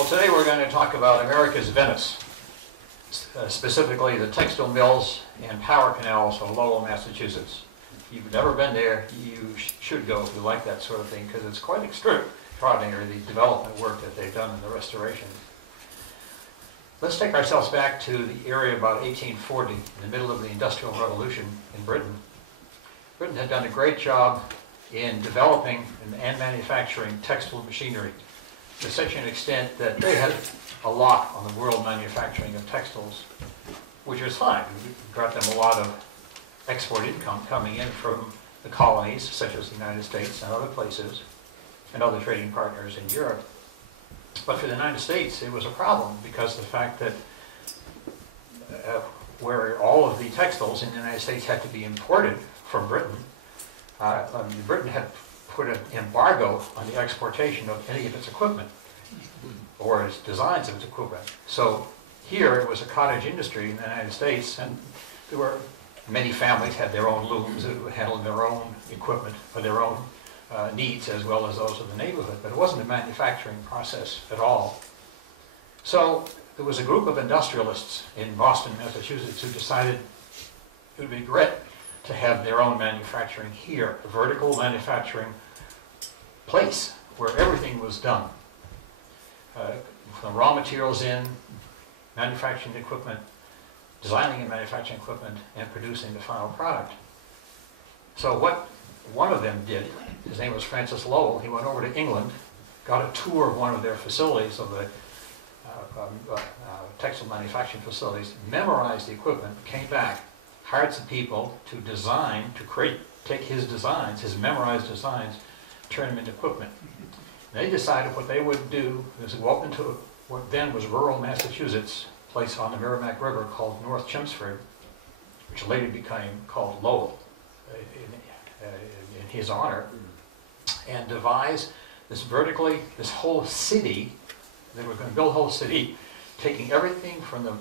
Well, today we're going to talk about America's Venice, specifically the textile mills and power canals of Lowell, Massachusetts. If you've never been there, you should go if you like that sort of thing, because it's quite extraordinary, the development work that they've done in the restoration. Let's take ourselves back to the area about 1840, in the middle of the Industrial Revolution in Britain. Britain had done a great job in developing and manufacturing textile machinery to such an extent that they had a lot on the world manufacturing of textiles, which was fine. It brought them a lot of export income coming in from the colonies, such as the United States and other places, and other trading partners in Europe. But for the United States, it was a problem because the fact that where all of the textiles in the United States had to be imported from Britain, Britain had put an embargo on the exportation of any of its equipment or its designs of its equipment. So here it was a cottage industry in the United States, and there were many families had their own looms that handled their own equipment for their own needs as well as those of the neighborhood, but it wasn't a manufacturing process at all. So there was a group of industrialists in Boston, Massachusetts, who decided it would be great to have their own manufacturing here, a vertical manufacturing place where everything was done. From raw materials in, manufacturing equipment, designing and manufacturing equipment, and producing the final product. So what one of them did, his name was Francis Lowell, he went over to England, got a tour of one of their facilities, of the textile manufacturing facilities, memorized the equipment, came back, hired some people to design, take his designs, his memorized designs, turn them into equipment. They decided what they would do is go up into what then was rural Massachusetts, a place on the Merrimack River called North Chelmsford, which later became called Lowell in his honor, and devise this whole city. They were going to build a whole city, taking everything from the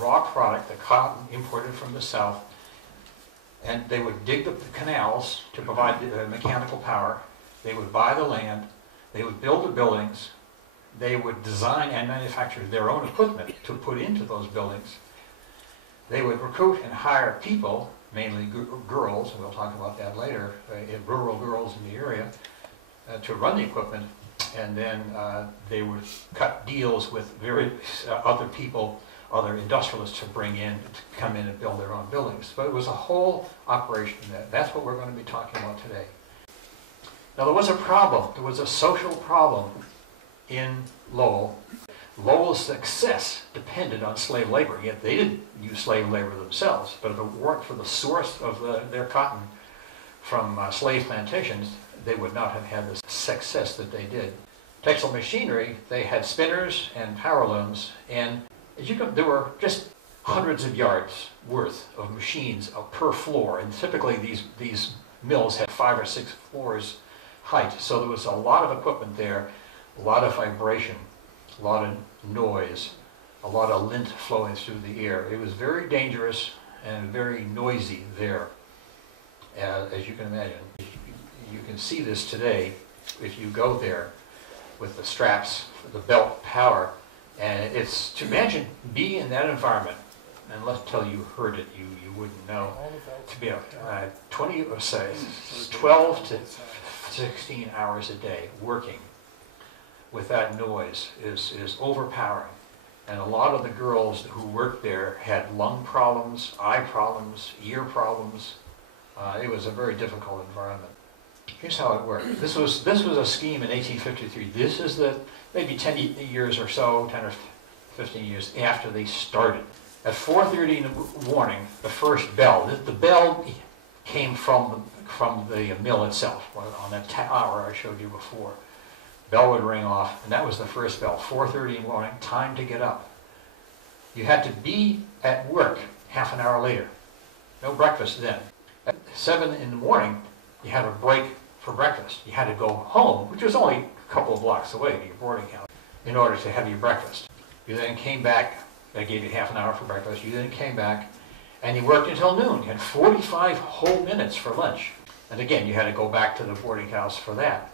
raw product, the cotton imported from the south, and they would dig the canals to provide the mechanical power. They would buy the land, they would build the buildings, they would design and manufacture their own equipment to put into those buildings. They would recruit and hire people, mainly girls, and we'll talk about that later, rural girls in the area, to run the equipment, and then they would cut deals with various other people, other industrialists to bring in, to come in and build their own buildings. But it was a whole operation. That's what we're going to be talking about today. Now there was a problem, there was a social problem in Lowell. Lowell's success depended on slave labor, yet they didn't use slave labor themselves, but if it weren't for the source of their cotton from slave plantations, they would not have had the success that they did. Textile machinery, they had spinners and power looms, and as you can, there were just hundreds of yards worth of machines per floor, and typically these mills had 5 or 6 floors height, so there was a lot of equipment there, a lot of vibration, a lot of noise, a lot of lint flowing through the air. It was very dangerous and very noisy there, as you can imagine. You can see this today if you go there with the straps, the belt power, and it's to imagine being in that environment, and let's tell you heard it, you wouldn't know, to be 12 to 16 hours a day working with that noise is overpowering. And a lot of the girls who worked there had lung problems, eye problems, ear problems. It was a very difficult environment. Here's how it worked. This was a scheme in 1853. This is maybe 10 years or so, 10 or 15 years after they started. At 4:30 in the morning, the first bell. The bell came from the mill itself, on that tower I showed you before. Bell would ring off, and that was the first bell. 4:30 in the morning, time to get up. You had to be at work half an hour later. No breakfast then. At 7 in the morning, you had a break for breakfast. You had to go home, which was only a couple of blocks away to your boarding house, in order to have your breakfast. You then came back, they gave you half an hour for breakfast, you then came back, and you worked until noon. You had 45 whole minutes for lunch. And again, you had to go back to the boarding house for that.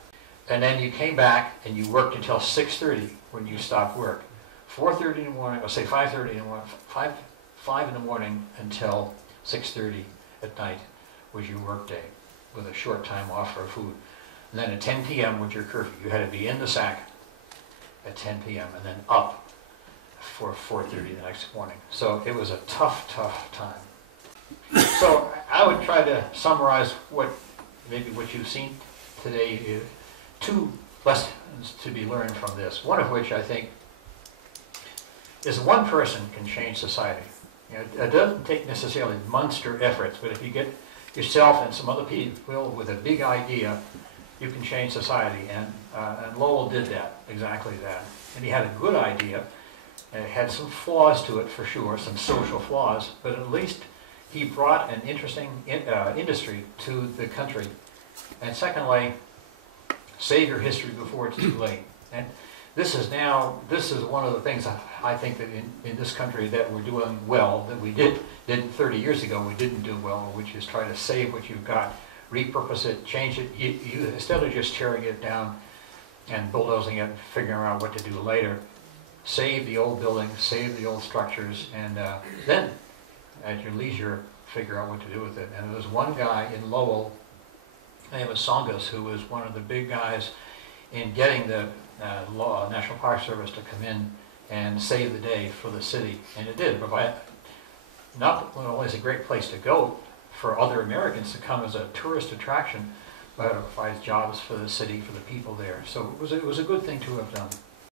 And then you came back and you worked until 6:30 when you stopped work. 4:30 in the morning, or say 5:30 in the morning, 5 in the morning until 6:30 at night was your work day, with a short time off for food. And then at 10 p.m. was your curfew. You had to be in the sack at 10 p.m. and then up for 4:30 the next morning. So it was a tough, tough time. So I would try to summarize what you've seen today. Two lessons to be learned from this. One of which I think is one person can change society. You know, it doesn't take necessarily monster efforts, but if you get yourself and some other people with a big idea, you can change society. And Lowell did that, exactly that. And he had a good idea, and it had some flaws to it for sure, some social flaws, but at least he brought an interesting industry to the country. And secondly, save your history before it's too late. And this is one of the things I think that in this country that we're doing well, that we didn't 30 years ago, we didn't do well, which is try to save what you've got, repurpose it, change it. You instead of just tearing it down and bulldozing it and figuring out what to do later, save the old buildings, save the old structures, and then at your leisure figure out what to do with it. And there was one guy in Lowell, his name was Songus, who was one of the big guys in getting the National Park Service to come in and save the day for the city. And it did provide, not only is it a great place to go for other Americans to come as a tourist attraction, but it provides jobs for the city, for the people there. So it was a good thing to have done.